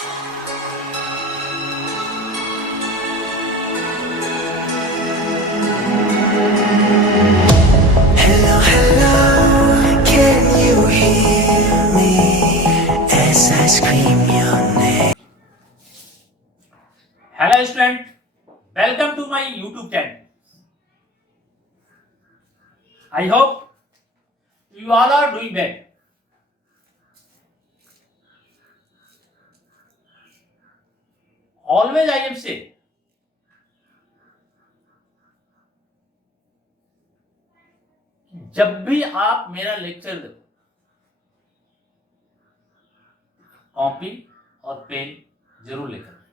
Hello, hello, can you hear me as I scream your name? Hello student, welcome to my YouTube channel. I hope you all are doing well. Always I am saying, जब भी आप मेरा lecture दो, copy और pen जरूर लेकर आएं।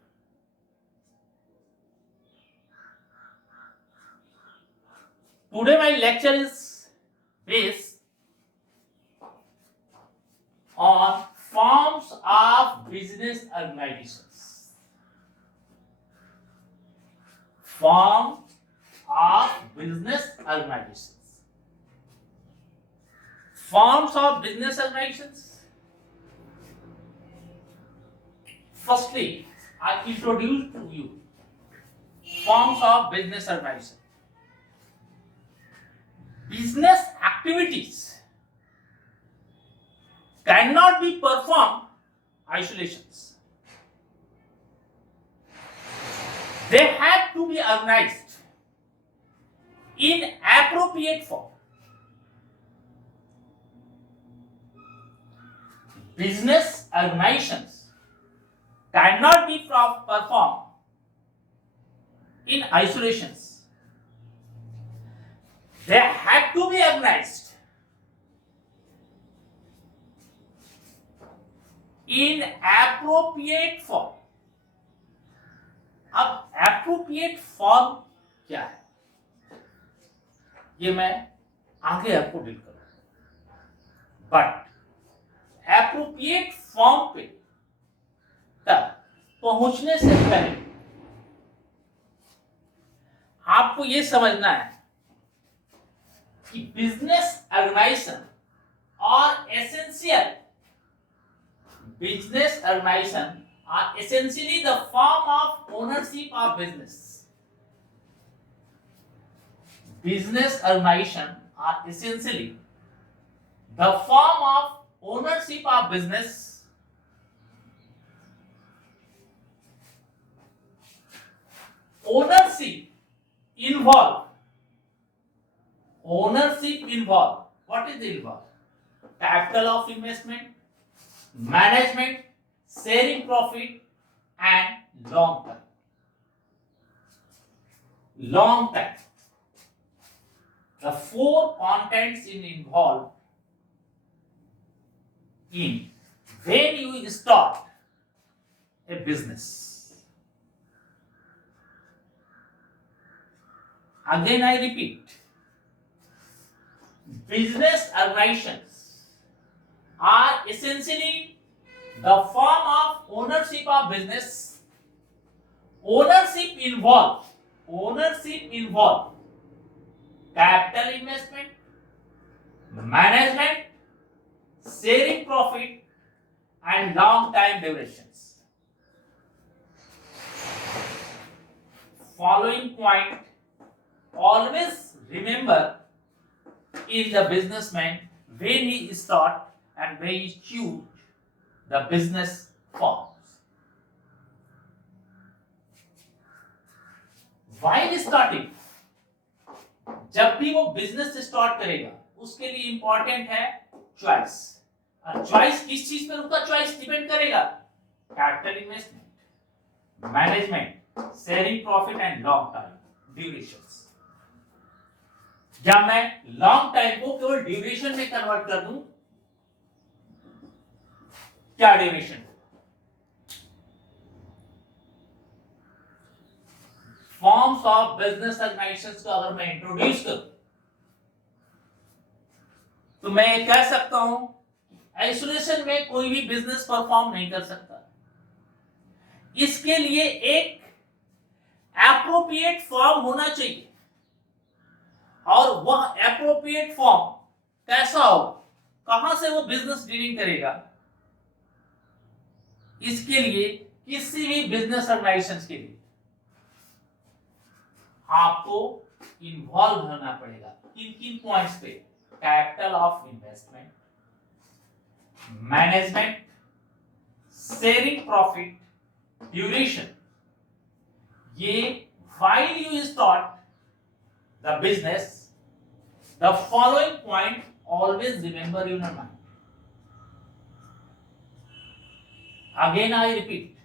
Today my lecture is based on forms of business organizations. Form of business organizations. Forms of business organizations. Firstly, I introduce to you forms of business organization. Business activities cannot be performed isolations. They have to be organized in appropriate form. Business organizations cannot be performed in isolations. They have to be organized in appropriate form. अब appropriate form क्या है, ये मैं आगे आपको deal करूंगा, but appropriate form पे तक पहुंचने से पहले आपको ये समझना है कि बिजनेस ऑर्गेनाइजेशन और essential business organization are essentially the form of ownership of business. Business organization are essentially the form of ownership of business. Ownership involve. What is the involve? Capital of investment, management, sharing profit, and long term. Long term. The four contents involved in when you start a business. Again I repeat, business organizations are essentially the form of ownership of business. Ownership involve capital investment, management, sharing profit, and long time durations. Following point always remember in the businessman when he start and when he choose the business forms. While starting, जब भी वो business start करेगा उसके लिए important है choice. और choice किस चीज पर उसका चॉइस डिपेंड करेगा? Capital investment, management, sharing profit and long time durations. जब मैं लॉन्ग टाइम को केवल ड्यूरेशन में कन्वर्ट कर दूं, क्या duration? Forms of business organisations को अगर मैं इंट्रोड्यूस करूं तो मैं कह सकता हूं आइसोलेशन में कोई भी बिजनेस परफॉर्म नहीं कर सकता. इसके लिए एक एप्रोप्रिएट फॉर्म होना चाहिए. और वह एप्रोप्रिएट फॉर्म कैसा हो, कहां से वो बिजनेस डीलिंग करेगा, इसके लिए किसी भी बिजनेस ऑर्गेनाइजेशन के लिए आपको इन्वॉल्व होना पड़ेगा किन किन पॉइंट्स पे? Capital of investment, management, sharing profit, duration. ये while you start the business, the following point always remember in your mind. Again I repeat,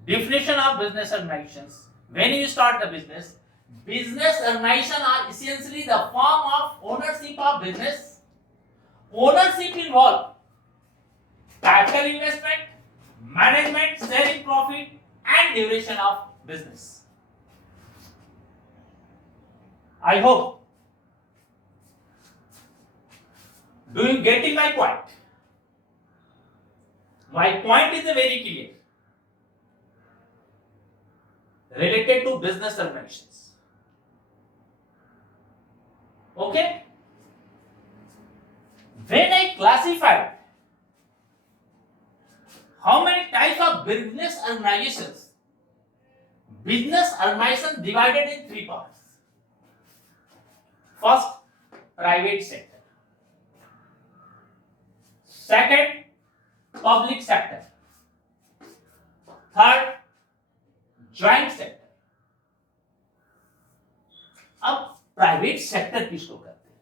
definition of business organizations. When you start the business, business organizations are essentially the form of ownership of business. Ownership involve capital investment, management, sharing profit and duration of business. I hope. Do you getting my point? My point is very clear. Related to business organizations. Okay? When I classified how many types of business organizations, business organization divided in three parts. First, private sector. Second, public sector. Third, joint sector. अब private sector किसको कहते हैं?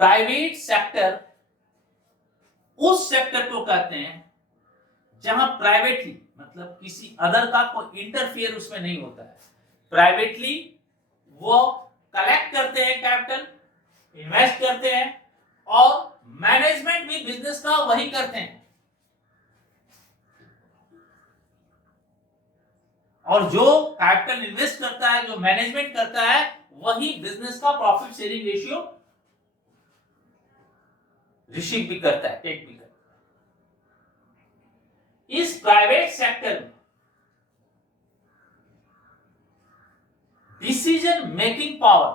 Private sector उस sector को कहते हैं जहां privately मतलब किसी अदर का कोई इंटरफियर उसमें नहीं होता है. प्राइवेटली वो कलेक्ट करते हैं कैपिटल, इन्वेस्ट करते हैं और मैनेजमेंट भी बिजनेस का वही करते हैं. और जो कैपिटल इन्वेस्ट करता है, जो मैनेजमेंट करता है, वही बिजनेस का प्रॉफिट शेयरिंग रेशियो रिसीव भी करता है, टेक भी करता है. इस प्राइवेट सेक्टर में डिसीजन मेकिंग पावर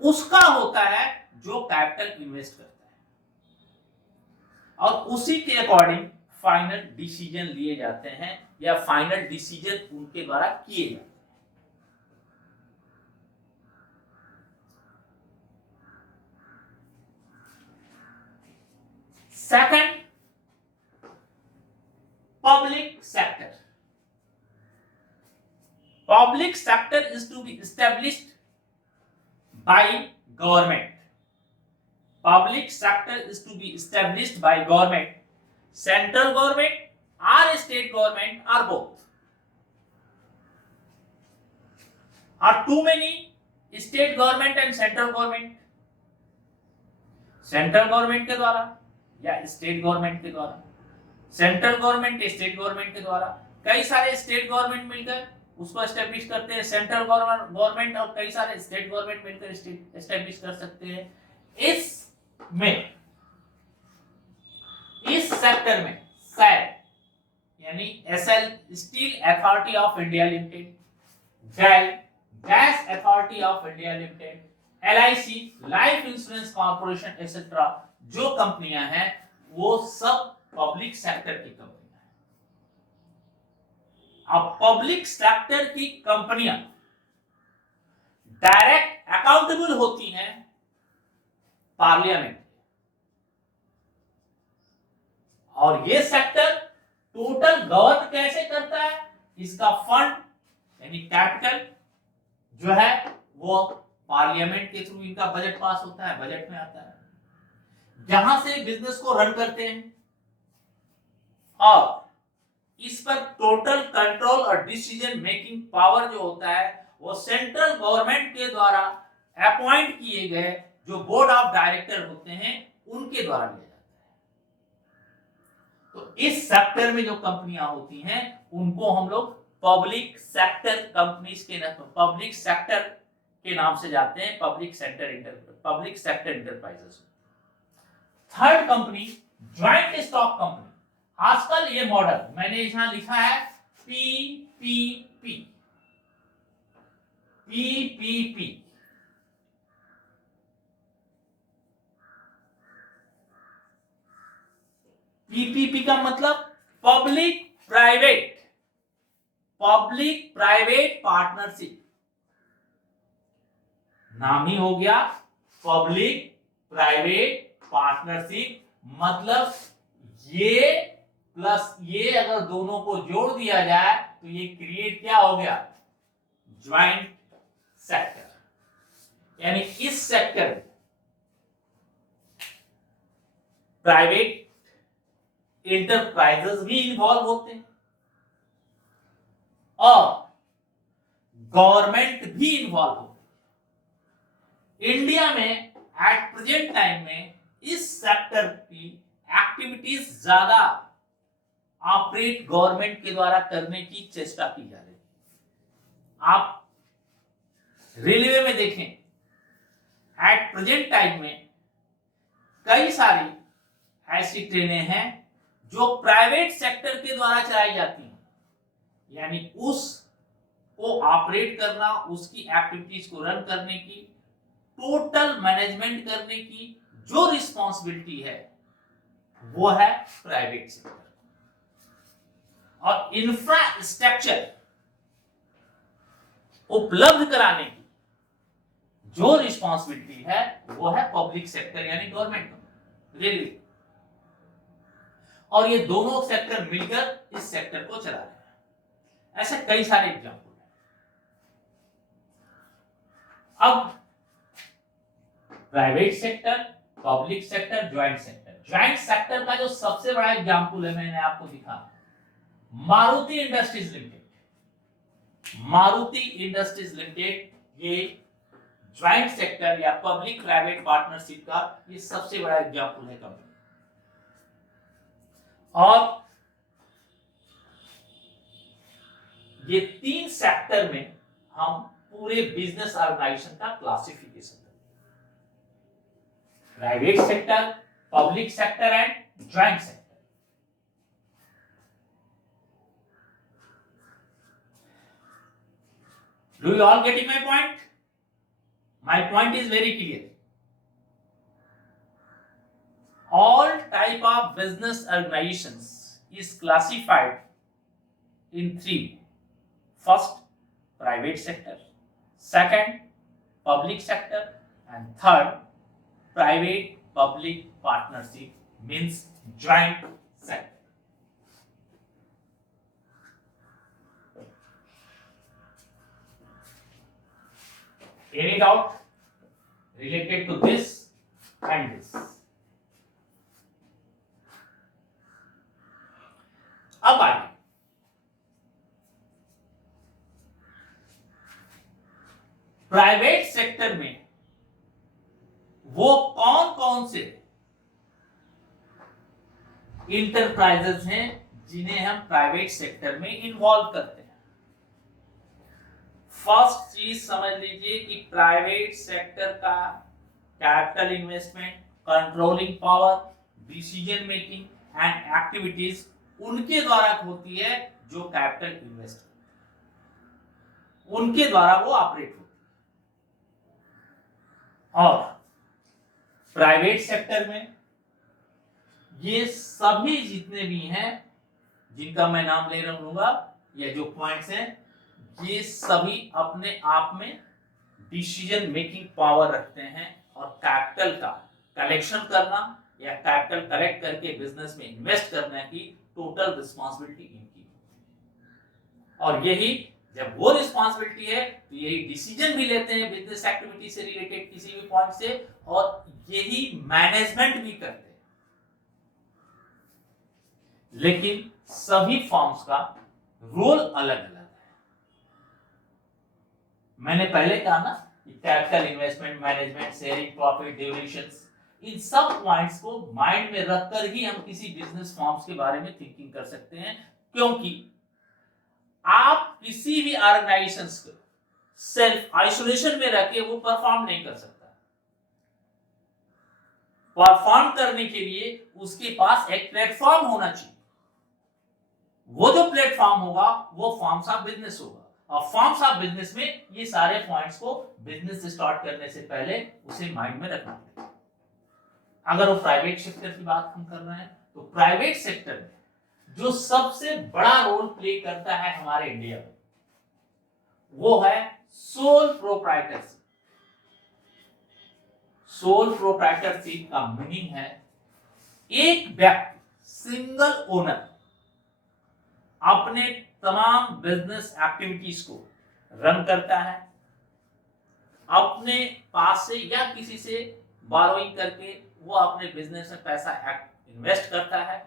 उसका होता है जो कैपिटल इन्वेस्ट करता है और उसी के अकॉर्डिंग फाइनल डिसीजन लिए जाते हैं या फाइनल डिसीजन उनके द्वारा किए जाते हैं. Second, public sector. Public sector is to be established by government. Public sector is to be established by government. Central government or state government or both. Are too many state government and central government? Central government के द्वारा या state government के द्वारा. Central government state government के द्वारा. कई सारे state government मिलकर उसको एस्टेब्लिश करते हैं. सेंट्रल गवर्नमेंट और कई सारे स्टेट गवर्नमेंट मिलकर एस्टेब्लिश कर सकते हैं. इस सेक्टर में सैल यानी SL steel authority of India limited, GAIL gas authority of India limited, LIC life insurance corporation etcetera जो कंपनियां हैं वो सब पब्लिक सेक्टर की कंपनियां हैं. अब पब्लिक सेक्टर की कंपनियां डायरेक्ट अकाउंटेबल होती हैं पार्लियामेंट और ये सेक्टर टोटल गवर्न कैसे करता है? इसका फंड यानी कैपिटल जो है वो पार्लियामेंट के थ्रू इनका बजट पास होता है, बजट में आता है, जहां से बिजनेस को रन करते हैं और इस पर टोटल कंट्रोल और डिसीजन मेकिंग पावर जो होता है वो सेंट्रल गवर्नमेंट के द्वारा अपॉइंट किए गए जो बोर्ड ऑफ डायरेक्टर होते हैं उनके द्वारा लिया जाता है. तो इस सेक्टर में जो कंपनियां होती हैं उनको हम लोग पब्लिक सेक्टर कंपनीज के पब्लिक सेक्टर के नाम से जाते हैं, public sector enterprises. Third company joint stock company. आजकल ये मॉडल मैंने यहां लिखा है पीपीपी. पीपीपी का मतलब पब्लिक प्राइवेट पार्टनरशिप, नाम ही हो गया पब्लिक प्राइवेट पार्टनरशिप। मतलब ये प्लस ये अगर दोनों को जोड़ दिया जाए तो ये क्रिएट क्या हो गया, ज्वाइंट सेक्टर। यानी इस सेक्टर में प्राइवेट इंटरप्राइजेस भी इन्वॉल्व होते हैं और गवर्नमेंट भी इन्वॉल्व होते हैं। इंडिया में एट प्रेजेंट टाइम में इस सेक्टर की एक्टिविटीज ज्यादा ऑपरेट गवर्नमेंट के द्वारा करने की चेष्टा की जा रही है। आप रेलवे में देखें, एट प्रेजेंट टाइम में कई सारी ऐसी ट्रेनें हैं जो प्राइवेट सेक्टर के द्वारा चलाई जाती हैं। यानी उसको ऑपरेट करना, उसकी एक्टिविटीज को रन करने की, टोटल मैनेजमेंट करने की जो रिस्पॉन्सिबिलिटी है वो है प्राइवेट सेक्टर। और इंफ्रास्ट्रक्चर उपलब्ध कराने की जो रिस्पॉन्सिबिलिटी है वो है पब्लिक सेक्टर यानी गवर्नमेंट का, रेलवे। और ये दोनों सेक्टर मिलकर इस सेक्टर को चला रहे हैं। ऐसे कई सारे एग्जाम्पल हैं। अब private sector, public sector, joint sector. Joint sector का जो सबसे बड़ा एग्जाम्पल है मैंने आपको दिखा, Maruti industries limited. Maruti industries limited ये ज्वाइंट सेक्टर या पब्लिक प्राइवेट पार्टनरशिप का ये सबसे बड़ा एग्जाम्पल है कंपनी। और ये तीन सेक्टर में हम पूरे बिजनेस ऑर्गेनाइजेशन का क्लासिफिकेशन करते हैं, private sector, public sector and joint sector. Do you all getting my point? My point is very clear. All type of business organizations is classified in three. First, private sector. Second, public sector. And third, private-public partnership means joint sector. Any doubt related to this and this? अब आइए private sector में वो कौन कौन से enterprises हैं जिन्हें हम प्राइवेट सेक्टर में इन्वॉल्व करते हैं। फर्स्ट चीज समझ लीजिए कि प्राइवेट सेक्टर का capital investment, controlling power, decision making and activities उनके द्वारा होती है जो कैपिटल इन्वेस्ट करते हैं, उनके द्वारा वो ऑपरेट होती है। और प्राइवेट सेक्टर में ये सभी जितने भी हैं जिनका मैं नाम ले रहूंगा या जो पॉइंट्स हैं, ये सभी अपने आप में डिसीजन मेकिंग पावर रखते हैं और कैपिटल का कलेक्शन करना या कैपिटल कलेक्ट करके बिजनेस में इन्वेस्ट करने की टोटल रिस्पांसिबिलिटी इनकी। और यही जब वो रिस्पांसिबिलिटी है तो यही डिसीजन भी लेते हैं बिजनेस एक्टिविटी से रिलेटेड किसी भी पॉइंट से, और यही मैनेजमेंट भी करते हैं। लेकिन सभी फॉर्म्स का रोल अलग अलग है। मैंने पहले कहा ना कि capital investment, management, sharing, profit, durations, इन सब पॉइंट्स को माइंड में रखकर ही हम किसी बिजनेस फॉर्म्स के बारे में थिंकिंग कर सकते हैं, क्योंकि आप किसी भी ऑर्गेनाइजेशन को सेल्फ आइसोलेशन में रख के वो परफॉर्म नहीं कर सकता। परफॉर्म करने के लिए उसके पास एक प्लेटफॉर्म होना चाहिए। वो जो प्लेटफॉर्म होगा वो फॉर्म्स ऑफ बिजनेस होगा, और फॉर्म्स ऑफ बिजनेस में ये सारे पॉइंट्स को बिजनेस स्टार्ट करने से पहले उसे माइंड में रखना पड़ेगा। अगर वो प्राइवेट सेक्टर की बात हम कर रहे हैं तो प्राइवेट सेक्टर में जो सबसे बड़ा रोल प्ले करता है हमारे इंडिया में वो है सोल प्रोप्राइटरशिप। सोल प्रोप्राइटरशिप का मीनिंग है एक व्यक्ति सिंगल ओनर अपने तमाम बिजनेस एक्टिविटीज को रन करता है, अपने पास से या किसी से बारोइंग करके वो अपने बिजनेस में पैसा इन्वेस्ट करता है,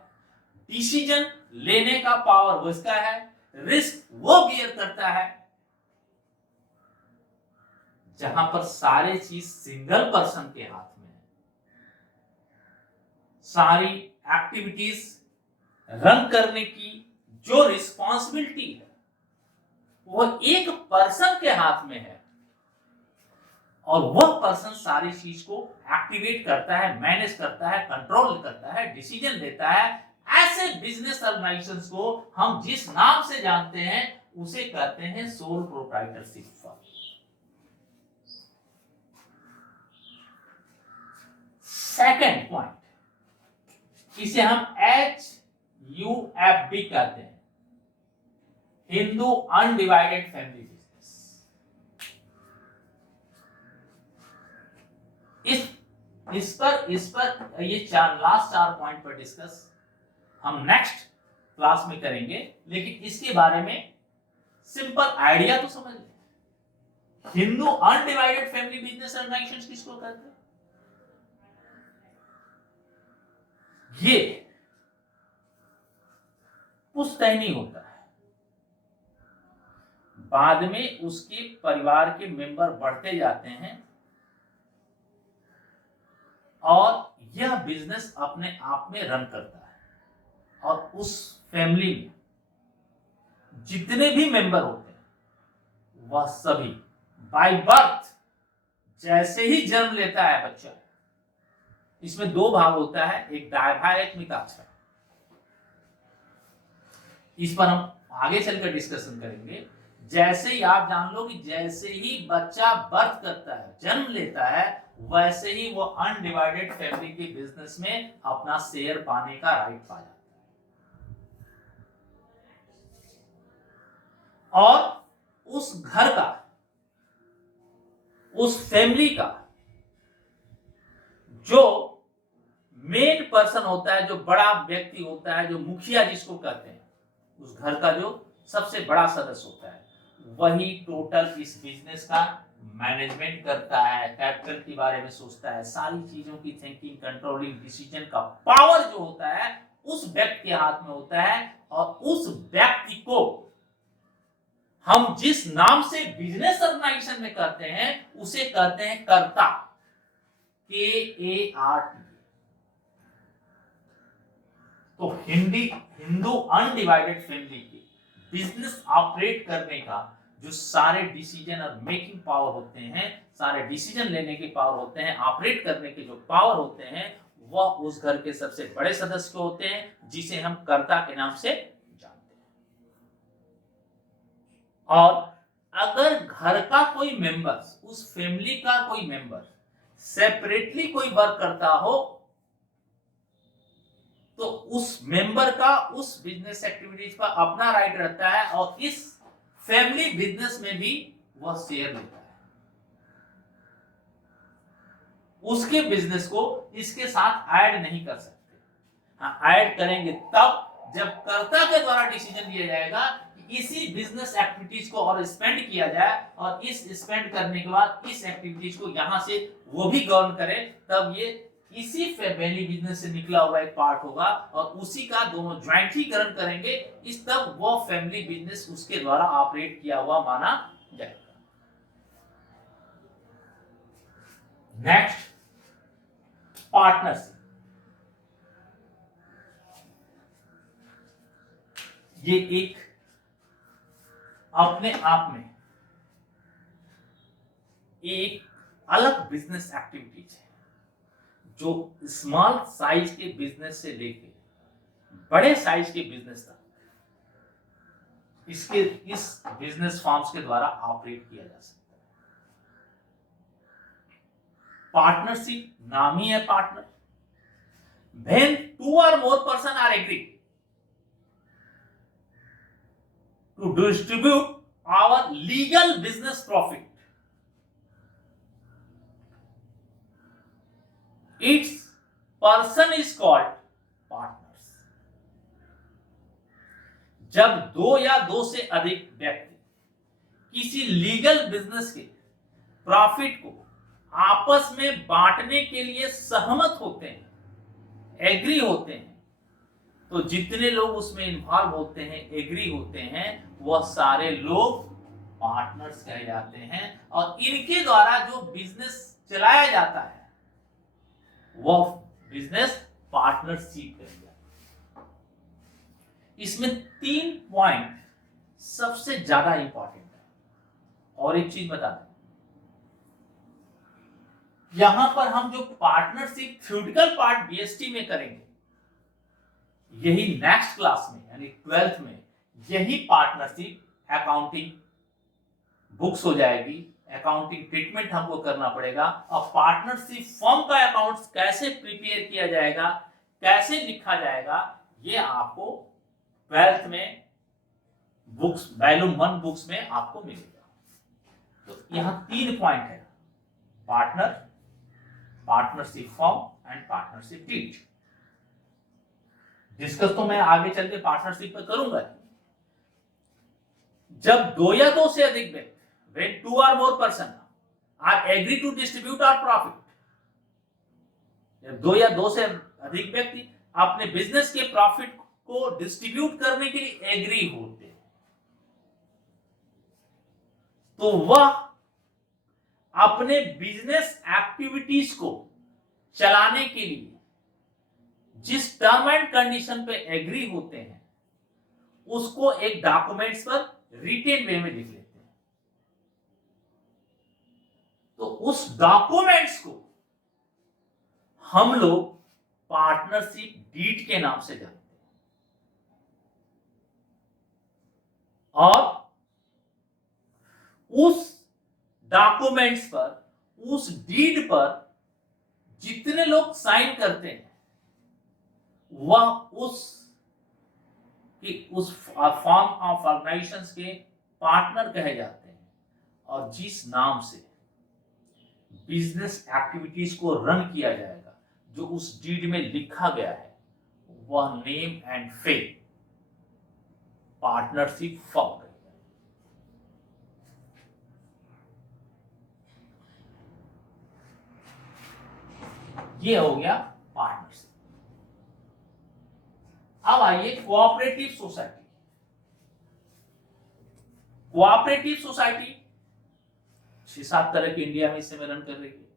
डिसीजन लेने का पावर वो इसका है, रिस्क वो बियर करता है। जहां पर सारी चीज सिंगल पर्सन के हाथ में है, सारी एक्टिविटीज रन करने की जो रिस्पॉन्सिबिलिटी है वो एक पर्सन के हाथ में है और वह पर्सन सारी चीज को एक्टिवेट करता है, मैनेज करता है, कंट्रोल करता है, डिसीजन लेता है। ऐसे बिजनेस ऑर्गेनाइजेशंस को हम जिस नाम से जानते हैं उसे कहते हैं sole proprietorship firm. Second point, इसे हम HUFB कहते हैं, हिंदू अनडिवाइडेड फैमिली बिजनेस। इस पर ये लास्ट चार पॉइंट पर डिस्कस हम नेक्स्ट क्लास में करेंगे, लेकिन इसके बारे में सिंपल आइडिया तो समझ लें। Hindu undivided family business organisation किसको कहते हैं? ये पुश्तैनी होता है, बाद में उसके परिवार के मेंबर बढ़ते जाते हैं और यह बिजनेस अपने आप में रन करता है और उस फैमिली में जितने भी मेंबर होते हैं वह सभी बाय बर्थ जैसे ही जन्म लेता है बच्चा, इसमें दो भाग होता है, एक दायभार एक मिताक्षर। इस पर हम आगे चलकर डिस्कशन करेंगे। जैसे ही आप जान लो कि जैसे ही बच्चा बर्थ करता है, जन्म लेता है, वैसे ही वो अनडिवाइडेड फैमिली के बिजनेस में अपना शेयर पाने का राइट पा जाता है और उस घर का, उस फैमिली का जो मेन पर्सन होता है, जो बड़ा व्यक्ति होता है, जो मुखिया जिसको कहते हैं, उस घर का जो सबसे बड़ा सदस्य होता है, वही टोटल इस बिजनेस का मैनेजमेंट करता है, कैपिटल के बारे में सोचता है, सारी चीजों की थिंकिंग, कंट्रोलिंग, डिसीजन का पावर जो होता है उस व्यक्ति के हाथ में होता है। और उस व्यक्ति को हम जिस नाम से बिजनेस ऑर्गेनाइजेशन में करते हैं उसे कहते हैं कर्ता, KART। तो हिंदू अनडिवाइडेड फैमिली के बिजनेस ऑपरेट करने का जो सारे डिसीजन और मेकिंग पावर होते हैं, सारे डिसीजन लेने के पावर होते हैं, ऑपरेट करने के जो पावर होते हैं, वह उस घर के सबसे बड़े सदस्य को होते हैं, जिसे हम कर्ता के नाम से जानते हैं। और अगर घर का कोई मेंबर, उस फैमिली का कोई मेंबर सेपरेटली कोई वर्क करता हो तो उस मेंबर का उस बिजनेस एक्टिविटीज का अपना राइट रहता है और इस फैमिली बिजनेस में भी वह शेयर लेता है। उसके बिजनेस को इसके साथ ऐड नहीं कर सकते। हाँ, ऐड करेंगे तब जब कर्ता के द्वारा डिसीजन लिया जाएगा कि इसी बिजनेस एक्टिविटीज को और स्पेंड किया जाए और इस स्पेंड करने के बाद इस एक्टिविटीज को यहां से वो भी गवर्न करे, तब ये इसी फैमिली बिजनेस से निकला हुआ एक पार्ट होगा और उसी का दोनों ज्वाइंटली करण करेंगे, इस तब वो फैमिली बिजनेस उसके द्वारा ऑपरेट किया हुआ माना जाएगा। Next, partnership. ये एक अपने आप में एक अलग बिजनेस एक्टिविटीज है जो स्मॉल साइज के बिजनेस से लेके बड़े साइज के बिजनेस तक इस बिजनेस फॉर्म्स के द्वारा ऑपरेट किया जा सकता है। पार्टनरशिप नाम ही है partner, when two or more person are agreed to distribute our legal business profit, its person is called partners. जब दो या दो से अधिक व्यक्ति किसी लीगल बिजनेस के प्रॉफिट को आपस में बांटने के लिए सहमत होते हैं, एग्री होते हैं, तो जितने लोग उसमें इन्वॉल्व होते हैं, एग्री होते हैं, वह सारे लोग पार्टनर्स कहे जाते हैं। और इनके द्वारा जो बिजनेस चलाया जाता है वह बिजनेस पार्टनरशिप कही जाती है। इसमें 3 पॉइंट सबसे ज्यादा इंपॉर्टेंट है। और एक चीज बता दें, यहां पर हम जो पार्टनरशिप थ्योरेटिकल पार्ट बीएसटी में करेंगे, यही नेक्स्ट क्लास में यानी 12th में यही पार्टनरशिप अकाउंटिंग बुक्स हो जाएगी, अकाउंटिंग ट्रीटमेंट हमको करना पड़ेगा। और पार्टनरशिप फर्म का अकाउंट्स कैसे प्रिपेयर किया जाएगा, कैसे लिखा जाएगा, ये आपको 12th में बुक्स वॉल्यूम 1 बुक्स में आपको मिलेगा। तो यहां 3 पॉइंट है, partner, partnership firm and partnership deed. Discuss तो मैं आगे चल के पार्टनरशिप पे करूंगा। जब दो या दो से अधिक व्यक्ति, when 2 or more person are agree to distribute our profit, जब दो या दो से अधिक व्यक्ति अपने बिजनेस के प्रॉफिट को डिस्ट्रीब्यूट करने के लिए एग्री होते हैं, तो वह अपने बिजनेस एक्टिविटीज को चलाने के लिए जिस टर्म एंड कंडीशन पे एग्री होते हैं उसको एक डॉक्यूमेंट्स पर रिटेन वे में लिख लेते हैं। तो उस डॉक्यूमेंट्स को हम लोग पार्टनरशिप डीड के नाम से जानते हैं। और उस डॉक्यूमेंट्स पर, उस डीड पर जितने लोग साइन करते हैं वह उस फॉर्म ऑफ ऑर्गेनाइजेशंस के पार्टनर कहे जाते हैं। और जिस नाम से बिजनेस एक्टिविटीज को रन किया जाएगा, जो उस डीड में लिखा गया है, वह name and fame partnership form करेगा। ये हो गया पार्टनरशिप। अब आइए कोऑपरेटिव सोसाइटी। कोऑपरेटिव सोसाइटी 6-7 तरह की इंडिया में इस समय रन कर रही है।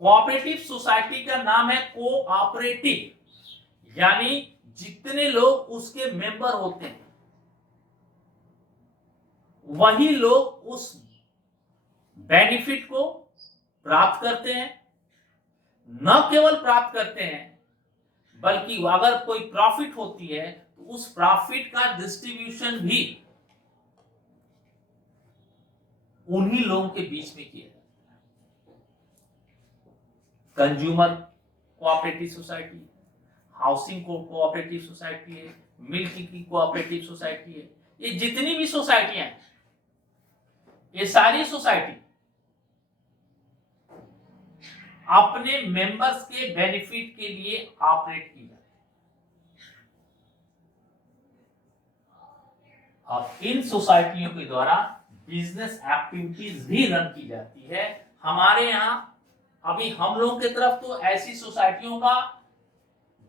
कोऑपरेटिव सोसाइटी का नाम है कोऑपरेटिव, यानी जितने लोग उसके मेंबर होते हैं वही लोग उस बेनिफिट को प्राप्त करते हैं। न केवल प्राप्त करते हैं बल्कि अगर कोई प्रॉफिट होती है तो उस प्रॉफिट का डिस्ट्रीब्यूशन भी उन्हीं लोगों के बीच में किया जाता है। कंज्यूमर कोऑपरेटिव सोसाइटी है, हाउसिंग कोऑपरेटिव सोसाइटी है, मिल्क की कोऑपरेटिव सोसाइटी है। ये जितनी भी सोसाइटियां हैं, ये सारी सोसाइटी अपने मेंबर्स के बेनिफिट के लिए ऑपरेट की जाती है। और इन सोसाइटियों के द्वारा बिजनेस एक्टिविटीज भी रन की जाती है। हमारे यहाँ अभी हम लोगों की तरफ तो ऐसी सोसाइटियों का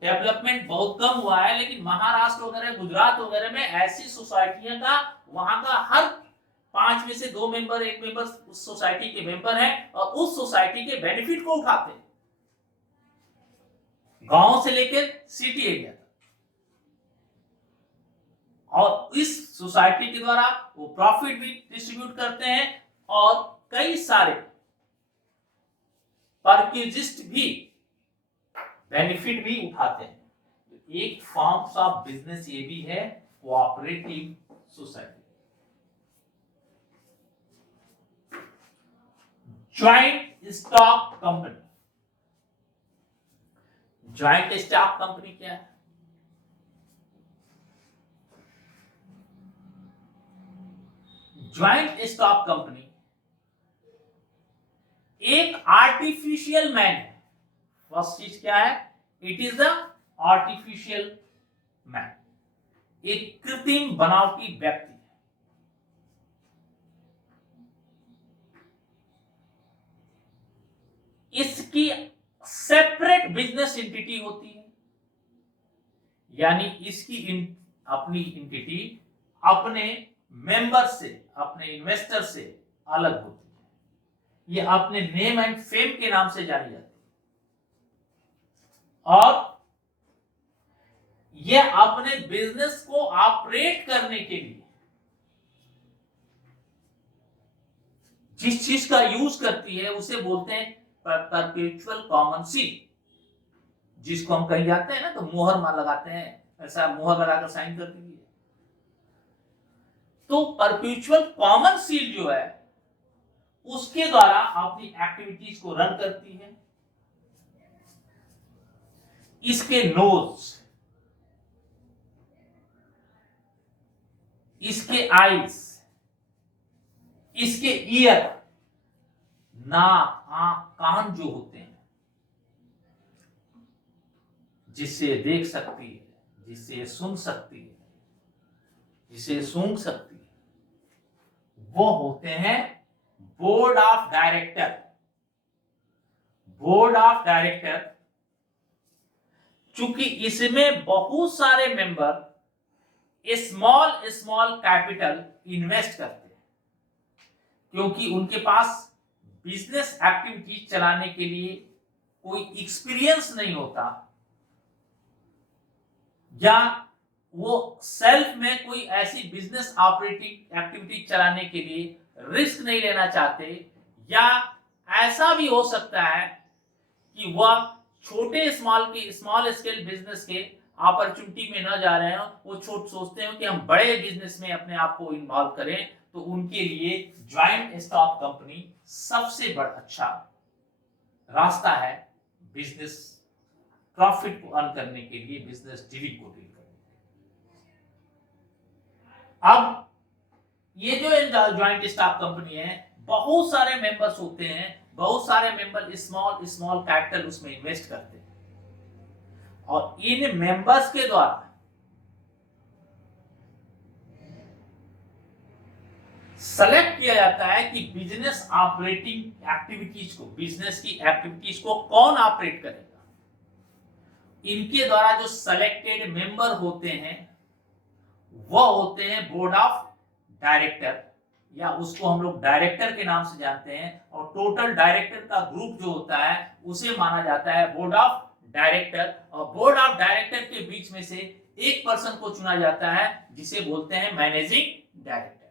डेवलपमेंट बहुत कम हुआ है, लेकिन महाराष्ट्र वगैरह, गुजरात वगैरह में ऐसी सोसाइटियां का, वहां का हर 5 में से 2 मेंबर, 1 मेंबर उस सोसाइटी के मेंबर हैं और उस सोसाइटी के बेनिफिट को उठाते हैं, गांव से लेकर सिटी एरिया तक। और इस सोसाइटी के द्वारा वो प्रॉफिट भी डिस्ट्रीब्यूट करते हैं और कई सारे परक्यूजिस्ट भी बेनिफिट भी उठाते हैं। एक फॉर्म ऑफ बिजनेस ये भी है cooperative society. Joint stock company, joint stock company क्या है? ज्वाइंट स्टॉक कंपनी एक आर्टिफिशियल मैन है। फर्स्ट चीज क्या है? It is the artificial man, एक कृत्रिम बनावटी व्यक्ति है। इसकी सेपरेट बिजनेस एंटिटी होती है, यानी इसकी अपनी एंटिटी अपने मेंबर से, अपने इन्वेस्टर से अलग होती है। ये अपने नेम एंड फेम के नाम से जानी जाती है और ये अपने बिजनेस को ऑपरेट करने के लिए जिस चीज का यूज करती है उसे बोलते हैं परपेचुअल कॉमन सील, जिसको हम कहीं जाते हैं ना तो मोहर मार लगाते हैं, ऐसा मोहर लगाकर साइन कर दीजिए। तो परपेचुअल कॉमन सील जो है उसके द्वारा अपनी एक्टिविटीज को रन करती है। इसके नोज, इसके आईज, इसके ईयर, नाक, आंख, कान जो होते हैं, जिससे देख सकती है, जिससे सुन सकती है, जिसे सूंघ सकती है, वो होते हैं board of director. Board of director, चूंकि इसमें बहुत सारे member small small capital invest करते हैं, क्योंकि उनके पास बिजनेस एक्टिविटी चलाने के लिए कोई एक्सपीरियंस नहीं होता, या वो सेल्फ में कोई ऐसी बिजनेस ऑपरेटिंग एक्टिविटी चलाने के लिए रिस्क नहीं लेना चाहते, या ऐसा भी हो सकता है कि वह छोटे स्मॉल स्केल बिजनेस के अपॉर्चुनिटी में न जा रहे हैं, वो सोचते हैं कि हम बड़े बिजनेस में अपने आप को इन्वॉल्व करें, तो उनके लिए ज्वाइंट स्टॉक कंपनी सबसे बड़ा अच्छा रास्ता है बिजनेस प्रॉफिट को अर्न करने के लिए, बिजनेस डीलिंग को डील करने के लिए। अब ये जो ज्वाइंट स्टॉक कंपनी है, बहुत सारे मेंबर्स होते हैं, बहुत सारे मेंबर स्मॉल स्मॉल कैपिटल उसमें इन्वेस्ट करते हैं, और इन मेंबर्स के द्वारा सेलेक्ट किया जाता है कि बिजनेस ऑपरेटिंग एक्टिविटीज को, बिजनेस की एक्टिविटीज को कौन ऑपरेट करेगा। इनके द्वारा जो सेलेक्टेड मेंबर होते हैं वो होते हैं बोर्ड ऑफ डायरेक्टर, या उसको हम लोग डायरेक्टर के नाम से जानते हैं, और टोटल डायरेक्टर का ग्रुप जो होता है उसे माना जाता है बोर्ड ऑफ डायरेक्टर। और बोर्ड ऑफ डायरेक्टर के बीच में से एक पर्सन को चुना जाता है जिसे बोलते हैं मैनेजिंग डायरेक्टर।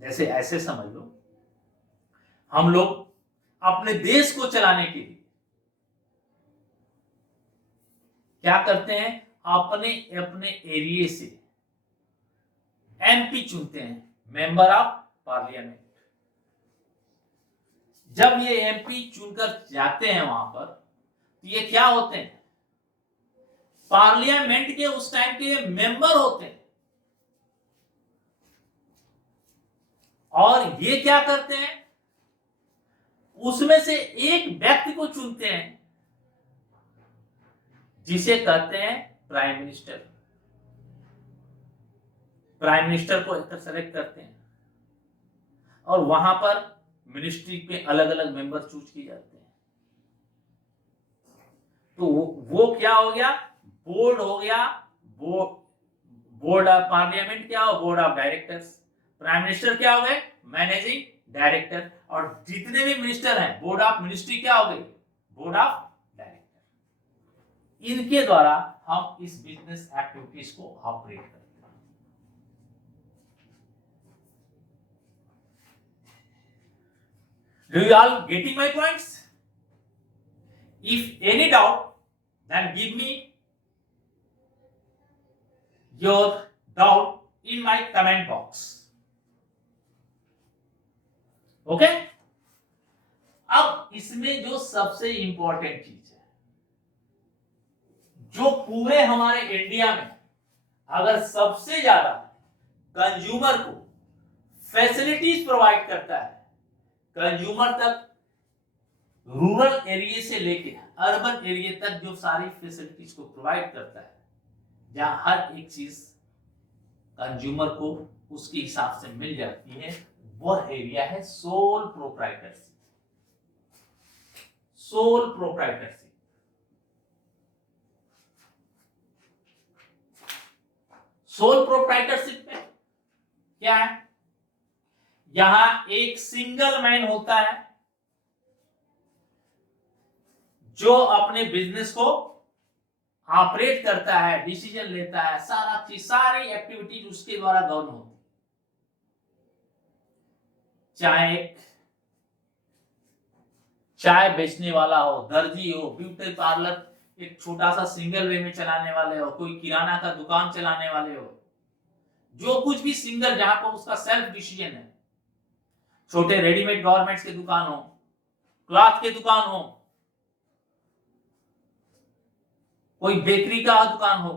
जैसे ऐसे समझ लो, हम लोग अपने देश को चलाने के लिए क्या करते हैं, अपने अपने एरिया से एमपी चुनते हैं, मेंबर ऑफ पार्लियामेंट। जब ये एमपी चुनकर जाते हैं वहां पर, तो ये क्या होते हैं, पार्लियामेंट के उस टाइम के मेंबर होते हैं, और ये क्या करते हैं, उसमें से एक व्यक्ति को चुनते हैं जिसे कहते हैं प्राइम मिनिस्टर। प्राइम मिनिस्टर को सेलेक्ट करते हैं, और वहां पर मिनिस्ट्री पे अलग अलग मेंबर चूज किए जाते हैं। तो वो क्या हो गया, बोर्ड हो गया, बोर्ड ऑफ पार्लियामेंट क्या हो, board of directors. Prime minister क्या हो गए, मैनेजिंग डायरेक्टर, और जितने भी मिनिस्टर हैं, बोर्ड ऑफ मिनिस्ट्री क्या हो गई, बोर्ड ऑफ डायरेक्टर। इनके द्वारा हम इस बिजनेस एक्टिविटीज को ऑपरेट करते हैं। Do you all getting my points? If any doubt, then give me your doubt in my comment box. Okay? अब इसमें जो सबसे इंपॉर्टेंट चीज है, जो पूरे हमारे इंडिया में अगर सबसे ज्यादा कंज्यूमर को फैसिलिटीज प्रोवाइड करता है, कंज्यूमर तक रूरल एरिया से लेके अर्बन एरिया तक जो सारी फैसिलिटीज को प्रोवाइड करता है, जहां हर एक चीज कंज्यूमर को उसके हिसाब से मिल जाती है, वह एरिया है sole proprietorship. Sole proprietorship sole proprietorship में क्या है? यहां एक सिंगल मैन होता है जो अपने बिजनेस को ऑपरेट करता है, डिसीजन लेता है, सारा चीज सारी एक्टिविटीज उसके द्वारा गवर्न होती है। चाहे एक चाय बेचने वाला हो, दर्जी हो, ब्यूटी पार्लर एक छोटा सा सिंगल वे में चलाने वाले हो, कोई किराना का दुकान चलाने वाले हो, जो कुछ भी सिंगल जहां पर उसका सेल्फ डिसीजन है, छोटे रेडीमेड गारमेंट्स के दुकान हो, क्लॉथ के दुकान हो, कोई बेकरी का दुकान हो,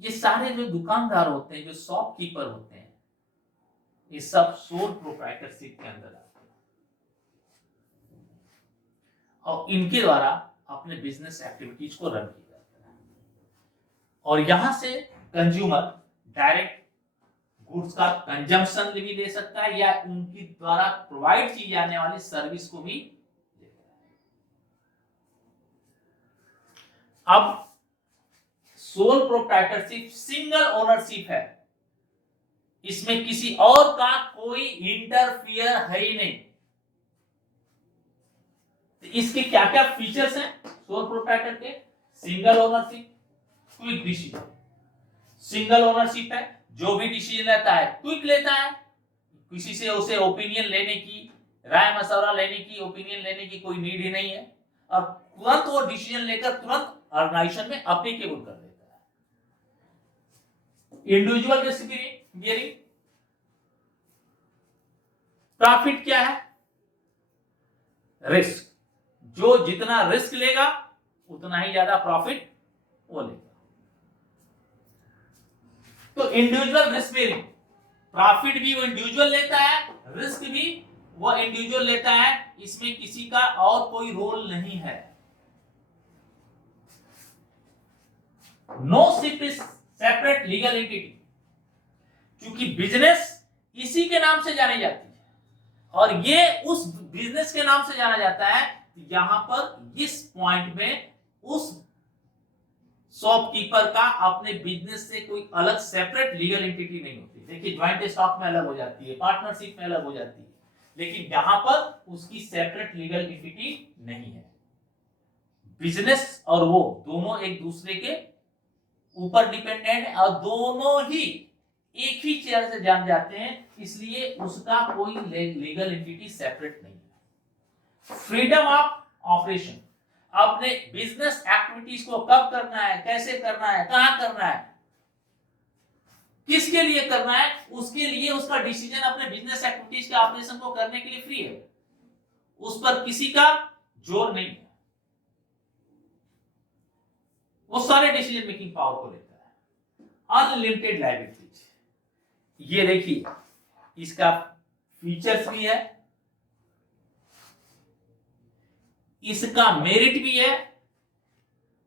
ये सारे जो दुकानदार होते हैं, जो शॉपकीपर होते हैं, ये सब सोल प्रोप्राइटरशिप के अंदर आते हैं और इनके द्वारा अपने बिजनेस एक्टिविटीज को रन किया जाता है। और यहां से कंज्यूमर डायरेक्ट गुड्स का कंजम्पशन भी ले सकता है या उनकी द्वारा प्रोवाइड की जाने वाली सर्विस को भी लेता है। अब सोल प्रोप्राइटरशिप सिंगल ओनरशिप है, इसमें किसी और का कोई इंटरफियर है ही नहीं। तो इसके क्या क्या फीचर्स हैं सोल प्रोप्राइटर के? Single ownership, quick decision. Single ownership है, जो भी डिसीजन लेता है क्विक लेता है, किसी से उसे ओपिनियन लेने की, राय मशवरा लेने की, ओपिनियन लेने की कोई नीड ही नहीं है, और तुरंत वो डिसीजन लेकर तुरंत ऑर्गेनाइजेशन में एप्लीकेबल कर देता है। इंडिविजुअल रिस्क बियरिंग, प्रॉफिट क्या है? रिस्क, जो जितना रिस्क लेगा उतना ही ज्यादा प्रॉफिट वो लेगा। तो इंडिविजुअल रिस्क बेयरिंग, प्रॉफिट भी वो इंडिविजुअल लेता है, रिस्क भी वो इंडिविजुअल लेता है, इसमें किसी का और कोई रोल नहीं है। नो सेपरेट लीगल एंटिटी, क्योंकि बिजनेस इसी के नाम से जानी जाती है और ये उस बिजनेस के नाम से जाना जाता है। यहां पर इस पॉइंट में उस शॉपकीपर का अपने बिजनेस से कोई अलग सेपरेट लीगल एंटिटी नहीं होती। देखिए ज्वाइंट स्टॉक में अलग हो जाती है, पार्टनरशिप में अलग हो जाती है, लेकिन यहां पर उसकी सेपरेट लीगल एंटिटी नहीं है। बिजनेस और वो दोनों एक दूसरे के ऊपर डिपेंडेंट है और दोनों ही एक ही चेयर से जान जाते हैं, इसलिए उसका कोई लीगल एंटिटी सेपरेट नहीं है। फ्रीडम ऑफ ऑपरेशन, अपने बिजनेस एक्टिविटीज को कब करना है, कैसे करना है, कहां करना है, किसके लिए करना है, उसके लिए उसका डिसीजन अपने बिजनेस एक्टिविटीज के ऑपरेशन को करने के लिए फ्री है, उस पर किसी का जोर नहीं है, वो सारे डिसीजन मेकिंग पावर को लेता है। अनलिमिटेड लायबिलिटीज, ये देखिए इसका फीचर्स भी है, इसका मेरिट भी है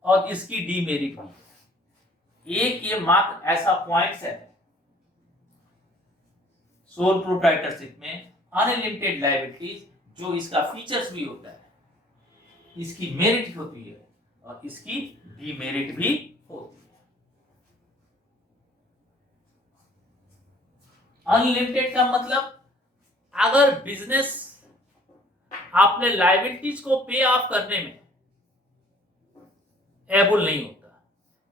और इसकी डीमेरिट भी है। एक ये मात्र ऐसा पॉइंट्स है सोल प्रोप्राइटरशिप में, अनलिमिटेड लायबिलिटीज, जो इसका फीचर्स भी होता है, इसकी मेरिट होती है और इसकी डीमेरिट भी होती है। अनलिमिटेड का मतलब अगर बिजनेस आपने लायबिलिटीज को पे ऑफ करने में एबल नहीं होता,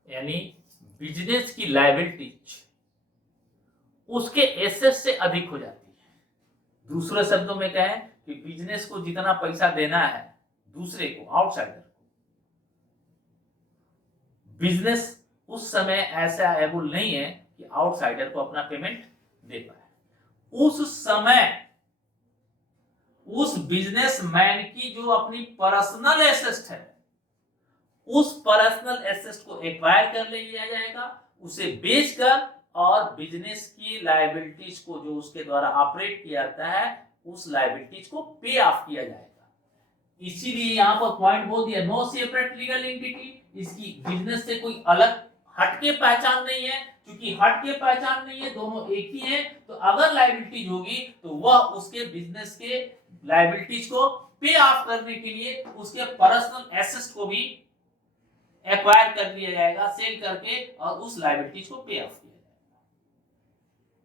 यानी बिजनेस की लायबिलिटीज उसके एसेट से अधिक हो जाती है। दूसरे शब्दों में कहें कि बिजनेस को जितना पैसा देना है दूसरे को, आउटसाइडर को, बिजनेस उस समय ऐसा एबल नहीं है कि आउटसाइडर को अपना पेमेंट दे पाए। उस समय उस बिजनेसमैन की जो अपनी पर्सनल एसेट है उस पर्सनल एसेट को एक्वायर कर लिया जाएगा, उसे बेचकर और बिजनेस की लायबिलिटीज को जो उसके द्वारा ऑपरेट किया जाता है उस लायबिलिटीज को पे ऑफ किया जाएगा। इसीलिए यहाँ पर पॉइंट बोल दिया, नो सेपरेट लीगल एंटिटी, इसकी बिजनेस से कोई अलग हटके पहचान नहीं है। क्योंकि हटके पहचान नहीं है, दोनों एक ही है, तो अगर लायबिलिटीज होगी तो वह उसके बिजनेस के लायबिलिटीज को पे ऑफ करने के लिए उसके पर्सनल एसेट्स को भी एक्वायर कर लिया जाएगा सेल करके, और उस लायबिलिटीज को पे ऑफ किया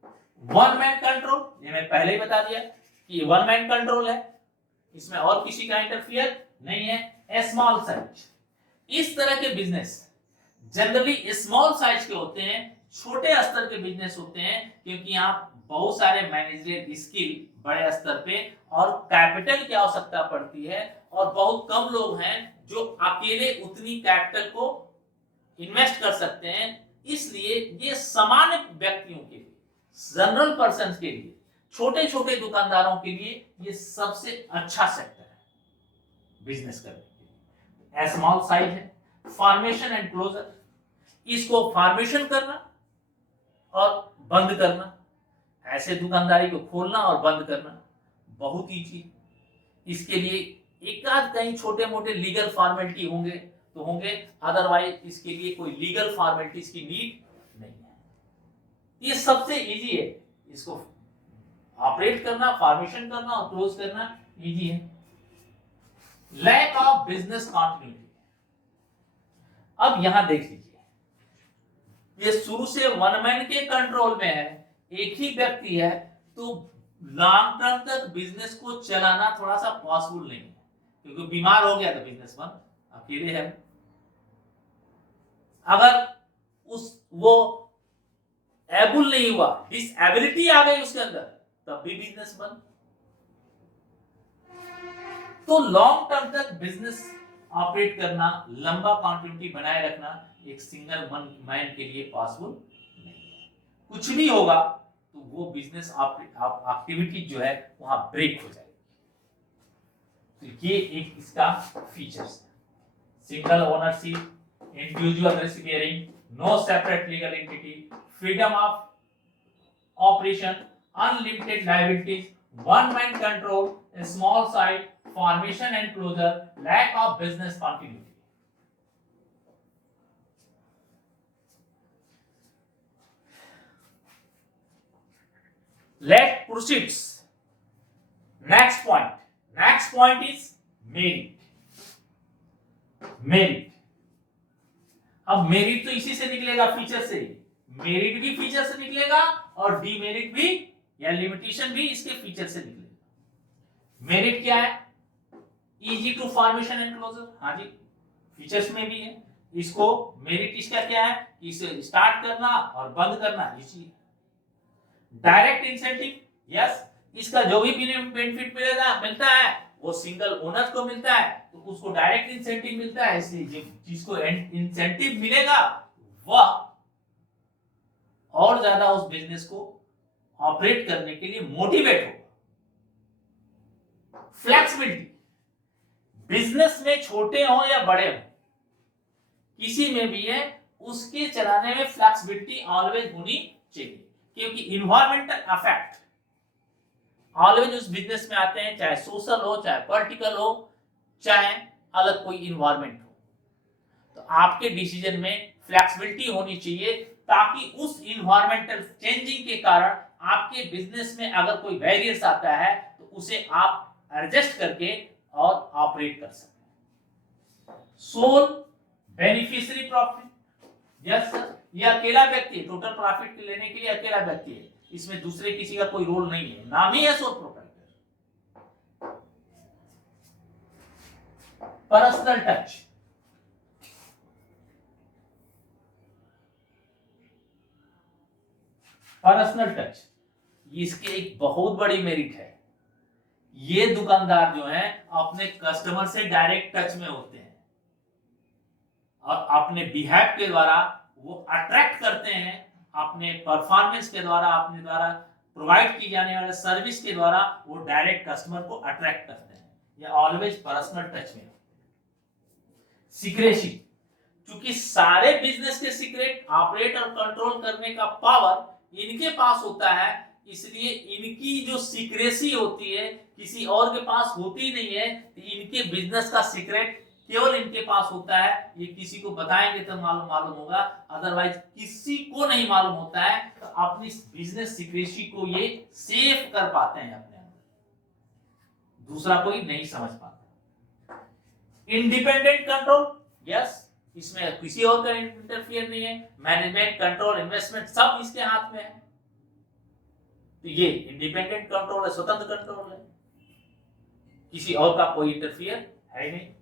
जाएगा। वन मैन कंट्रोल, ये मैं पहले ही बता दिया कि वन मैन कंट्रोल है, इसमें और किसी का इंटरफियर नहीं है। स्मॉल साइज, इस तरह के बिजनेस जनरली स्मॉल साइज के होते हैं, छोटे स्तर के बिजनेस होते हैं, क्योंकि यहाँ बहुत सारे मैनेजरियल स्किल बड़े स्तर पे और कैपिटल की आवश्यकता पड़ती है, और बहुत कम लोग हैं जो अकेले उतनी कैपिटल को इन्वेस्ट कर सकते हैं। इसलिए ये सामान्य व्यक्तियों के लिए, जनरल पर्सन के लिए, छोटे छोटे दुकानदारों के लिए ये सबसे अच्छा सेक्टर है बिजनेस करने के लिए। स्मॉल साइज है। फॉर्मेशन एंड क्लोजर, इसको फॉर्मेशन करना और बंद करना, ऐसे दुकानदारी को खोलना और बंद करना बहुत ईजी। इसके लिए एक आध कहीं छोटे मोटे लीगल फॉर्मेलिटी होंगे तो होंगे, अदरवाइज इसके लिए कोई लीगल फॉर्मेलिटीज की नीड नहीं है। ये सबसे इजी है, इसको ऑपरेट करना, फॉर्मेशन करना और क्लोज करना इजी है। लैक ऑफ बिजनेस कॉन्टिन्यूटी, अब यहां देख लीजिए, ये शुरू से वन मैन के कंट्रोल में है, एक ही व्यक्ति है, तो लॉन्ग टर्म तक बिजनेस को चलाना थोड़ा सा पॉसिबल नहीं है, क्योंकि बीमार हो गया तो बिजनेस बंद, अकेले है। अगर वो एबल नहीं हुआ, डिसएबिलिटी आ गई उसके अंदर, तब भी बिजनेस बंद। तो लॉन्ग टर्म तक बिजनेस ऑपरेट करना, लंबा कंटिन्यूटी बनाए रखना एक सिंगल मैन के लिए पॉसिबल नहीं है। कुछ भी होगा तो वो बिजनेस एक्टिविटी जो है वहां ब्रेक हो जाएगी। तो ये एक इसका फीचर्स है। Single ownership, individual risk bearing, no separate legal entity, freedom of operation, unlimited liabilities, one man control, small size, formation and closure, lack of business continuity. Let proceeds. Next point. Next point is merit. Merit. अब merit तो इसी से निकलेगा, feature से। Merit भी feature से निकलेगा और डीमेरिट भी या लिमिटेशन भी इसके फीचर से निकलेगा। मेरिट क्या है? Easy to formation and closure, हाँ जी, फीचर्स में भी है। इसको मेरिट इसका क्या है? इसे स्टार्ट करना और बंद करना इजी। डायरेक्ट इंसेंटिव, यस, इसका जो भी बेनिफिट मिलता है वो सिंगल ओनर को मिलता है, तो उसको डायरेक्ट इंसेंटिव मिलता है। इसलिए जिसको इंसेंटिव मिलेगा वह और ज्यादा उस बिजनेस को ऑपरेट करने के लिए मोटिवेट होगा। फ्लेक्सिबिलिटी, बिजनेस में छोटे हो या बड़े हो, किसी में भी है, उसके चलाने में फ्लेक्सिबिलिटी ऑलवेज होनी चाहिए, क्योंकि इन्वायरमेंटल इफेक्ट ऑलवेज उस बिजनेस में आते हैं, चाहे सोशल हो, चाहे पॉलिटिकल हो, चाहे अलग कोई इन्वायरमेंट हो। तो आपके डिसीजन में फ्लेक्सिबिलिटी होनी चाहिए, ताकि उस इन्वायरमेंटल चेंजिंग के कारण आपके बिजनेस में अगर कोई वेरिएंस आता है तो उसे आप एडजस्ट करके और ऑपरेट कर सकते हैं। Sole beneficiary profit, yes sir, ये अकेला व्यक्ति है, टोटल प्रॉफिट लेने के लिए अकेला व्यक्ति है, इसमें दूसरे किसी का कोई रोल नहीं है, नाम ही है sole proprietor. Personal touch, personal touch, इसके एक बहुत बड़ी मेरिट है। ये दुकानदार जो है अपने कस्टमर से डायरेक्ट टच में होते हैं और अपने बिहेव के द्वारा वो अट्रैक्ट करते हैं, अपने परफॉर्मेंस के द्वारा, अपने द्वारा प्रोवाइड की जाने वाले सर्विस के द्वारा वो डायरेक्ट कस्टमर को अट्रैक्ट करते हैं। ये ऑलवेज पर्सनल टच में। सीक्रेसी, क्योंकि सारे बिजनेस के सीक्रेट ऑपरेट और कंट्रोल करने का पावर इनके पास होता है, इसलिए इनकी जो सीक्रेसी होती है किसी और के पास होती नहीं है। तो इनके बिजनेस का सीक्रेट केवल इनके पास होता है, ये किसी को बताएंगे तो मालूम होगा, अदरवाइज किसी को नहीं मालूम होता है। तो अपनी बिजनेस सीक्रेसी को ये सेव कर पाते हैं अपने अंदर, दूसरा कोई नहीं समझ पाता। इंडिपेंडेंट कंट्रोल, यस, इसमें किसी और का इंटरफियर नहीं है। मैनेजमेंट, कंट्रोल, इन्वेस्टमेंट सब इसके हाथ में है। तो ये इंडिपेंडेंट कंट्रोल है, स्वतंत्र कंट्रोल है, किसी और का कोई इंटरफियर है नहीं।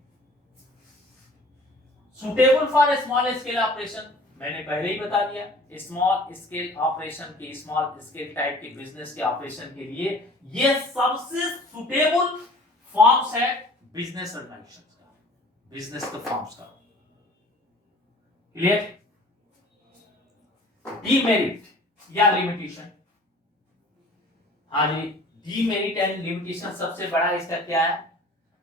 Suitable for small scale operation, मैंने पहले ही बता दिया, स्मॉल स्केल ऑपरेशन के, स्मॉल स्केल टाइप के बिजनेस के ऑपरेशन के लिए ये सबसे सुटेबल फॉर्म्स है बिजनेस ऑर्गेनाइजेशन का, बिजनेस के फॉर्म्स का। क्लियर? डीमेरिट या लिमिटेशन, हाँ जी, डीमेरिट एंड लिमिटेशन सबसे बड़ा इसका क्या है?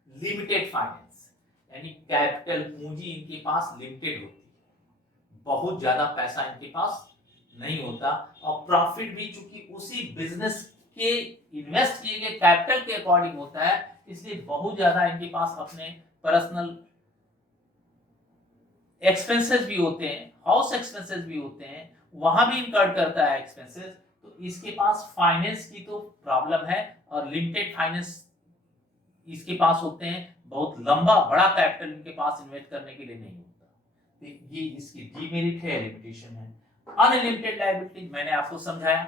लिमिटेड फाइनेंस, यानी कैपिटल पूंजी इनके पास लिमिटेड होती है, बहुत ज्यादा पैसा इनके पास नहीं होता, और प्रॉफिट भी चूंकि उसी बिजनेस के इन्वेस्ट किए गए कैपिटल के अकॉर्डिंग होता है, इसलिए बहुत ज्यादा इनके पास अपने पर्सनल एक्सपेंसेस भी होते हैं, हाउस एक्सपेंसेस भी होते हैं, वहां भी इनकर्ड करता है एक्सपेंसेस। तो इसके पास फाइनेंस की तो प्रॉब्लम है, और लिमिटेड फाइनेंस इसके पास होते हैं, बहुत लंबा बड़ा कैपिटल इनके पास इन्वेस्ट करने के लिए नहीं होता। तो ये इसकी डीमेरिट है, लिमिटेशन है। अनलिमिटेड लायबिलिटी, मैंने आपको समझाया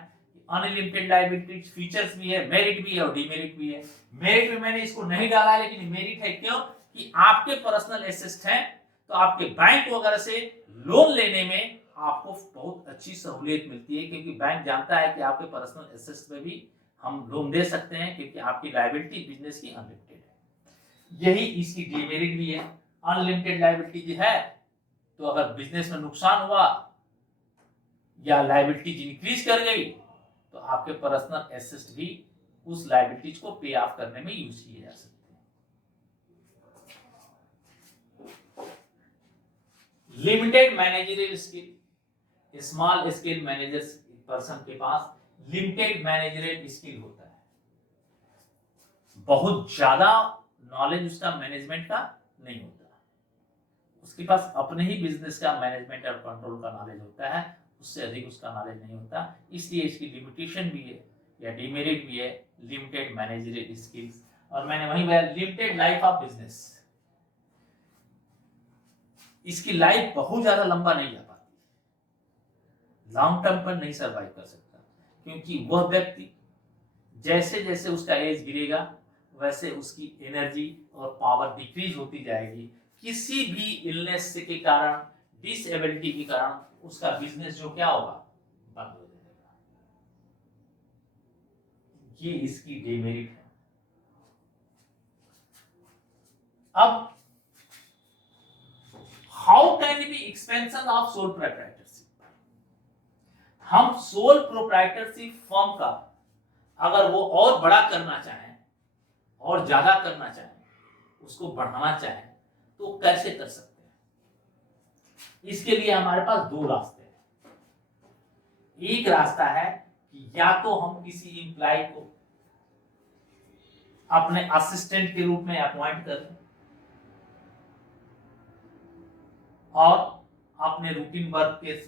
अनलिमिटेड लायबिलिटी फीचर्स भी है, मेरिट भी है और डीमेरिट भी है। मेरिट में मैंने इसको नहीं डाला, लेकिन मेरिट है क्यों कि आपके पर्सनल एसेट्स हैं, तो आपके बैंक वगैरह से लोन लेने में आपको बहुत अच्छी सहूलियत मिलती है, क्योंकि बैंक जानता है कि आपके पर्सनल एसेट्स में भी हम लोन दे सकते हैं, क्योंकि आपकी लायबिलिटी बिजनेस की अनलिमिटेड है। यही इसकी डीमेरिट भी है। अनलिमिटेड लायबिलिटी है तो अगर बिजनेस में नुकसान हुआ या लायबिलिटी इंक्रीज कर गई, तो आपके पर्सनल एसेट्स भी उस लायबिलिटीज को पे ऑफ करने में यूज किए जा सकते हैं। Limited managerial skill, small scale manager person के पास लिमिटेड मैनेजरियल स्किल होता है, बहुत ज्यादा नॉलेज उसका मैनेजमेंट का नहीं होता, उसके पास अपने ही बिजनेस का मैनेजमेंट और कंट्रोल का नॉलेज होता है, उससे अधिक उसका नॉलेज नहीं होता। इसलिए इसकी लिमिटेशन भी है या डीमेरिट भी है, लिमिटेड मैनेजरियल स्किल्स। और मैंने वही बताया लिमिटेड लाइफ ऑफ बिजनेस, इसकी लाइफ बहुत ज्यादा लंबा नहीं जा पाती, लॉन्ग टर्म पर नहीं सरवाइव कर सकता, क्योंकि वह व्यक्ति जैसे जैसे उसका एज गिरेगा वैसे उसकी एनर्जी और पावर डिक्रीज होती जाएगी, किसी भी इलनेस के कारण, डिसेबिलिटी के कारण उसका बिजनेस जो क्या होगा, बंद हो जाएगा। ये इसकी डीमेरिट है। अब how can be expansion of sole proprietorship, हम सोल प्रोप्राइटरशिप फर्म का अगर वो और बड़ा करना चाहें और ज्यादा करना चाहें, उसको बढ़ाना चाहें, तो कैसे कर सकते हैं? इसके लिए हमारे पास दो रास्ते हैं। एक रास्ता है कि या तो हम किसी एम्प्लॉय को अपने असिस्टेंट के रूप में अपॉइंट कर लें और अपने रूटीन वर्क के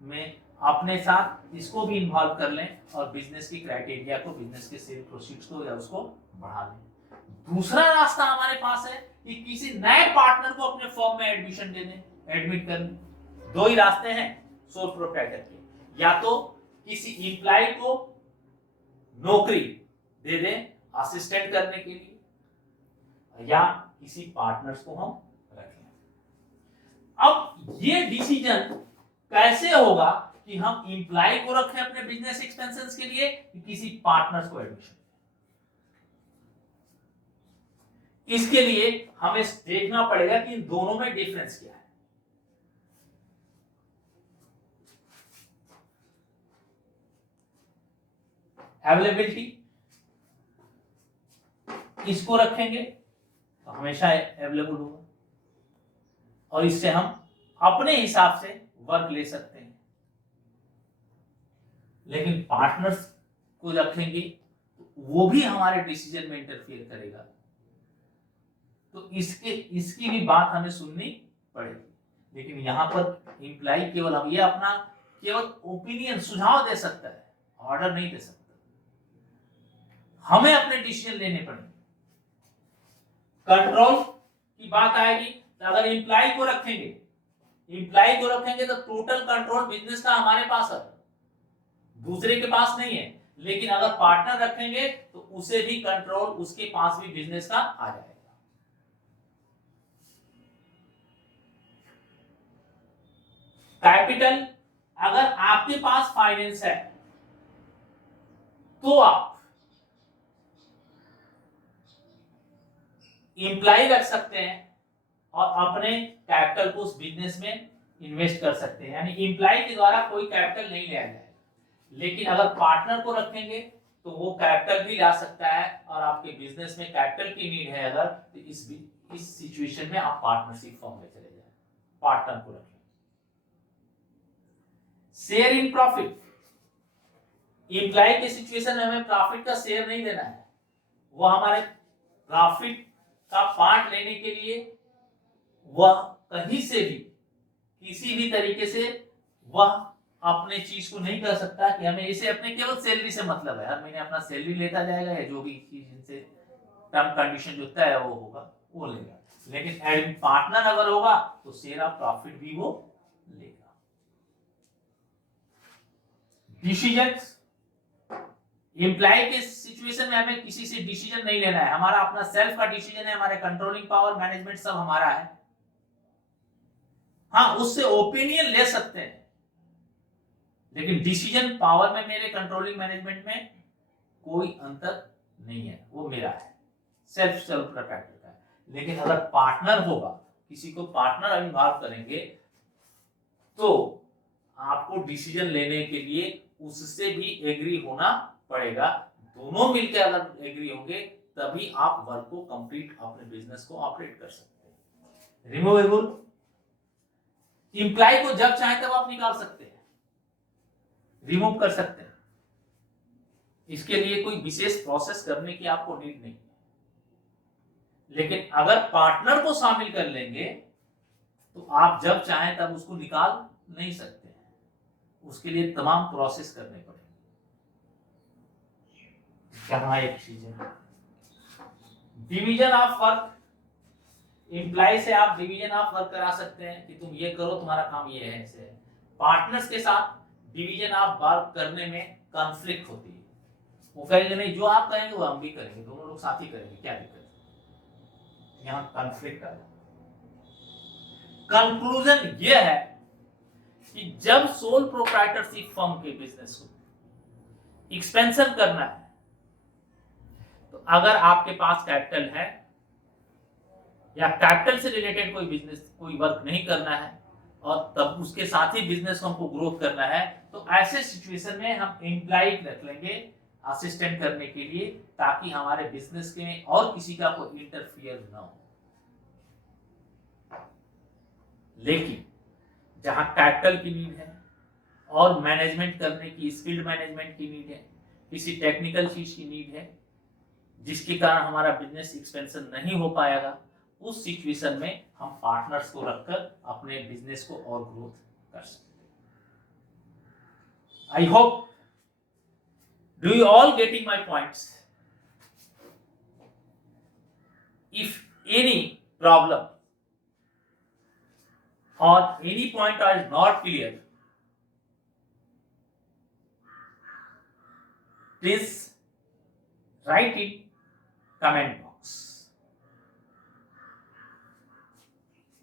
में अपने साथ इसको भी इन्वॉल्व कर लें और बिजनेस की क्राइटेरिया को, बिजनेस के सेल प्रोसीड्स को या उसको बढ़ा लें। दूसरा रास्ता हमारे पास है कि किसी नए पार्टनर को अपने फर्म में एडमिशन दे दें, एडमिट कर लें। दो ही रास्ते हैं सोल प्रोप्राइटर के, या तो किसी एम्प्लॉय को नौकरी दे दें असिस्टेंट करने के लिए, या किसी पार्टनर्स को हम रख लें। अब ये डिसीजन कैसे होगा कि हम एम्प्लॉय को रखें अपने बिजनेस एक्सपेंसेस के लिए कि किसी पार्टनर्स को एडमिशन? इसके लिए हमें देखना पड़ेगा कि इन दोनों में डिफरेंस क्या है। अवेलेबिलिटी, इसको रखेंगे तो हमेशा अवेलेबल होगा और इससे हम अपने हिसाब से वर्क ले सकते हैं, लेकिन पार्टनर्स को रखेंगे तो वो भी हमारे डिसीजन में इंटरफियर करेगा, तो इसकी भी बात हमें सुननी पड़ेगी। लेकिन यहां पर एम्प्लॉय केवल हम ये अपना केवल ओपिनियन सुझाव दे सकता है, ऑर्डर नहीं दे सकता। हमें अपने डिसीजन लेने पड़ेंगे। कंट्रोल की बात आएगी तो अगर एम्प्लॉय को रखेंगे तो टोटल कंट्रोल बिजनेस का हमारे पास है, दूसरे के पास नहीं है। लेकिन अगर पार्टनर रखेंगे तो उसे भी कंट्रोल उसके पास भी बिजनेस का आ जाएगा। कैपिटल, अगर आपके पास फाइनेंस है तो आप एम्प्लॉय रख सकते हैं और अपने कैपिटल को उस बिजनेस में इन्वेस्ट कर सकते हैं, यानी एम्प्लॉय के द्वारा कोई कैपिटल नहीं लिया जाएगा। लेकिन अगर पार्टनर को रखेंगे तो वो कैपिटल भी ला सकता है, और आपके बिजनेस में कैपिटल की नीड है अगर, तो इस सिचुएशन में आप पार्टनरशिप फॉर्म में चले जाए, पार्टनर को रखें। शेयर इन प्रॉफिट, एम्प्लॉय के सिचुएशन में हमें प्रॉफिट का शेयर नहीं देना है, वो हमारे प्रॉफिट का पार्ट लेने के लिए वह कहीं से भी किसी भी तरीके से वह अपने चीज को नहीं कर सकता कि हमें इसे अपने केवल सैलरी से मतलब है, हर महीने अपना सैलरी लेता जाएगा या जो भी चीज इनसे टर्म कंडीशन जो तय है वो होगा वो लेगा। लेकिन पार्टनर अगर होगा तो शेयर ऑफ प्रॉफिट भी वो लेगा। डिसीजंस, एम्प्लॉय के सिचुएशन में हमें किसी से डिसीजन नहीं लेना है, हमारा अपना सेल्फ का डिसीजन है, हमारे कंट्रोलिंग पावर मैनेजमेंट सब हमारा है। हाँ, उससे ओपिनियन ले सकते हैं, लेकिन डिसीजन पावर में मेरे कंट्रोलिंग मैनेजमेंट में कोई अंतर नहीं है, वो मेरा है, सेल्फ प्रोटेक्टर का है। लेकिन अगर पार्टनर होगा, किसी को पार्टनर इन्वॉल्व करेंगे तो आपको डिसीजन लेने के लिए उससे भी एग्री होना पड़ेगा। दोनों मिलकर अगर एग्री होंगे तभी आप वर्क को कंप्लीट अपने बिजनेस को ऑपरेट कर सकते हैं। रिमूवेबल, एम्प्लॉय को जब चाहे तब आप निकाल सकते हैं, रिमूव कर सकते हैं, इसके लिए कोई विशेष प्रोसेस करने की आपको नीड नहीं है। लेकिन अगर पार्टनर को शामिल कर लेंगे तो आप जब चाहें तब उसको निकाल नहीं सकते हैं, उसके लिए तमाम प्रोसेस करने पड़ेंगे। यहाँ एक चीज है, डिवीजन ऑफ वर्क, एम्प्लॉय से आप डिवीजन ऑफ वर्क करा सकते हैं कि तुम ये करो, तुम्हारा काम ये है, ऐसे है। पार्टनर्स के साथ डिवीजन ऑफ वर्क करने में कॉन्फ्लिक्ट होती है, वो कहेंगे नहीं जो आप कहेंगे वो हम भी करेंगे, दोनों लोग साथ ही करेंगे, क्या दिक्कत है, यहाँ कॉन्फ्लिक्ट आ जाता है। कंक्लूजन ये है कि जब सोल प्रोप्राइटरशिप फर्म के बिजनेस को एक्सपेंशन करना है तो अगर आपके पास कैपिटल है या कैपिटल से रिलेटेड कोई बिजनेस कोई वर्क नहीं करना है और तब उसके साथ ही बिजनेस को हमको ग्रोथ करना है, तो ऐसे सिचुएशन में हम एम्प्लॉय रख लेंगे असिस्टेंट करने के लिए, ताकि हमारे बिजनेस के और किसी का कोई इंटरफियर ना हो। लेकिन जहां कैपिटल की नीड है और मैनेजमेंट करने की, स्किल्ड मैनेजमेंट की नीड है, किसी टेक्निकल चीज की नीड है जिसके कारण हमारा बिजनेस एक्सपेंशन नहीं हो पाएगा, उस सिचुएशन में हम पार्टनर्स को रखकर अपने बिजनेस को और ग्रोथ कर सकते हैं। I hope do you all getting my points? If any problem or any point is not clear, please write in comment box.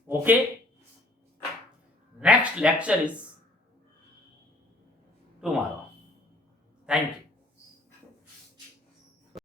Okay, next lecture is tomorrow. Thank you.